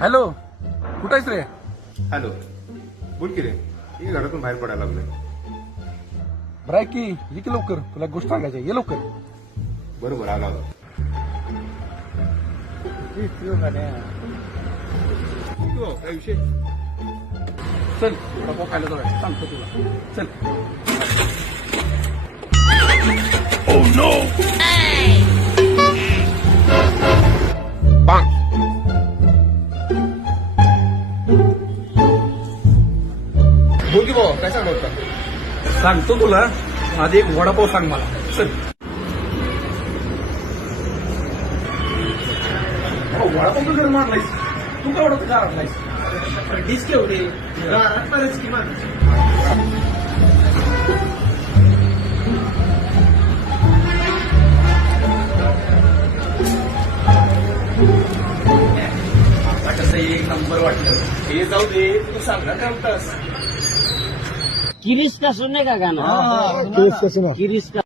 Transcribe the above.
Hello, कुठं आहेस रे? Hello, बोल की रे. ये घरातून बाहेर पडायला लागलोय. बरं आहे की, ये की लवकर, तुला एक गोष्ट सांगायची आहे. ये लवकर. बरोबर आला होता. काय विषय? चल वडापाव खायला जाऊया, सांगतो तुला. चल. बोल की भाऊ, काय सांगत होता? सांगतो तुला, आधी एक वडापाव सांग मला. चल. वडापाव तू घर मारलायस, तू का वडापाव घरात नाहीस? डिश केवढे घरात बरेच की माणूस. आता कसं एक नंबर वाटलं. हे जाऊ दे, तू सांगणार काय होतास? किरीस का सुनने का गाना किरीस का